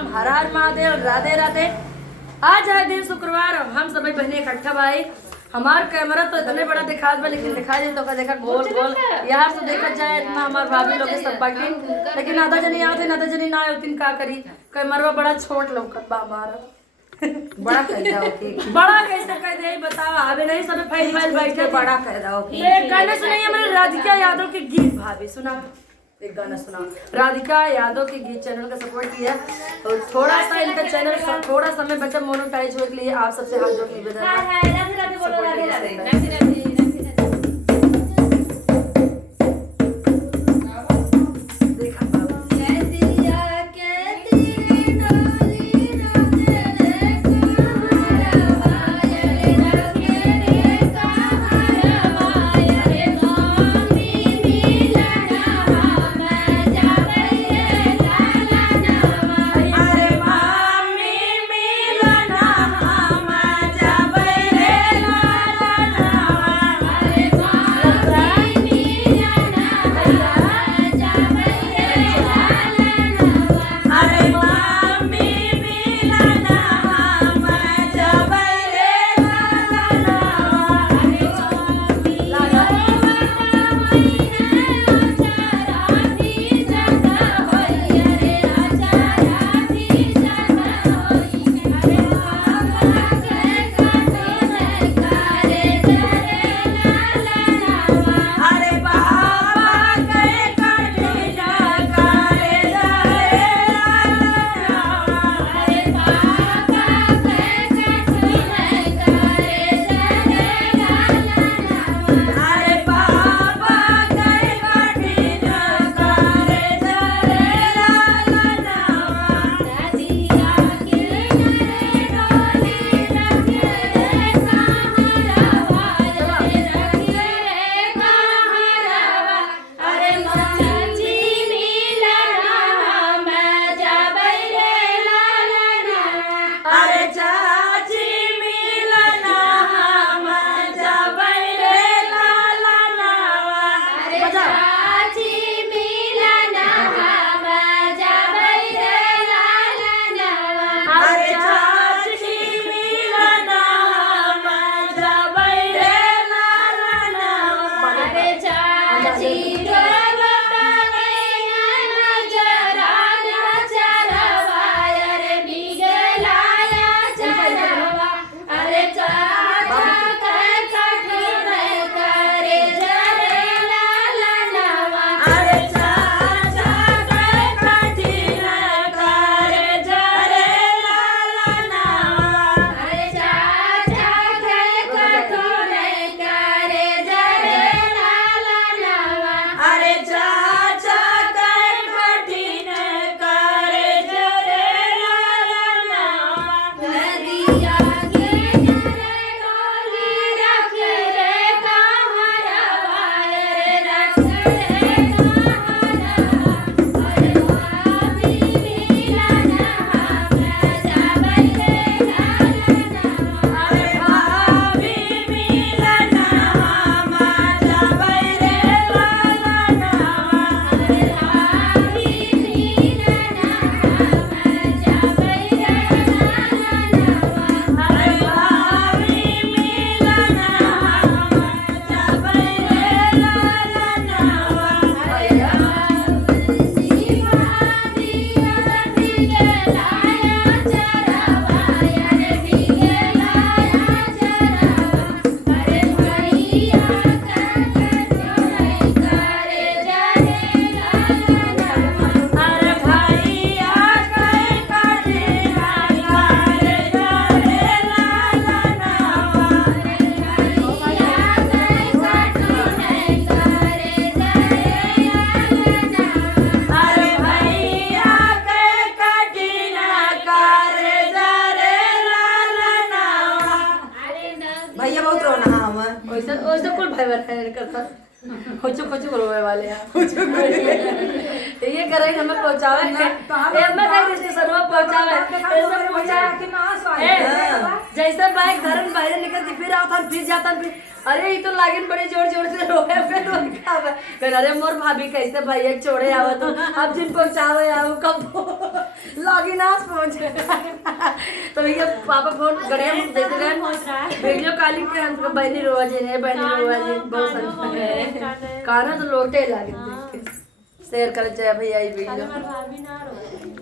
राम, हर हर महादेव, राधे राधे। आज है दिन शुक्रवार, हम सभी बहने इकट्ठा भाई। हमार कैमरा तो इतने बड़ा दिखा दे, लेकिन दिखाई दे तो का देखा गोल गोल यहाँ से देखा जाए इतना हमार भाभी लोग सब बाकी, लेकिन आधा जनी आते आधा जनी ना आते का करी। कैमरा बड़ा छोट लौकत बा हमारा। बड़ा कह दो बड़ा कैसे कह दे बताओ, आवे नहीं सब फैल फैल बैठे बड़ा कह दो। एक गाने सुनाइए हमारे राधिका यादव के गीत। भाभी सुना एक गाना सुना। राधिका यादव के गीत चैनल का सपोर्ट किया और थोड़ा सा इनका चैनल थोड़ा समय बचा मोनेटाइज होने के लिए आप सबसे हाथ जोड़ निवेदन है। भैया बहुत रोना हम वैसे वैसे कुल भाई बहन करता खोचो खोचो रोवे वाले हैं ये करे हमें पहुंचावे ना, हमें कहीं स्टेशन में पहुंचावे, ऐसे पहुंचा कि ना जैसे बाइक धरन बाहर निकल के फिर आता फिर जाता फिर अरे ये तो लागिन बड़े जोर जोर से रोए फिर तो क्या बा फिर अरे मोर भाभी कैसे भाई एक छोड़े आवा तो अब जिन पहुंचावे आओ कब लागिन आस पहुंचे तो ये पापा फोन गड़िया में देख रहे हैं वीडियो कॉलिंग पे हम बहनी रोवा जी ने बहनी रोवा जी बहुत संग काना तो लोटे लागे शेयर कर चाहे भैया ये वीडियो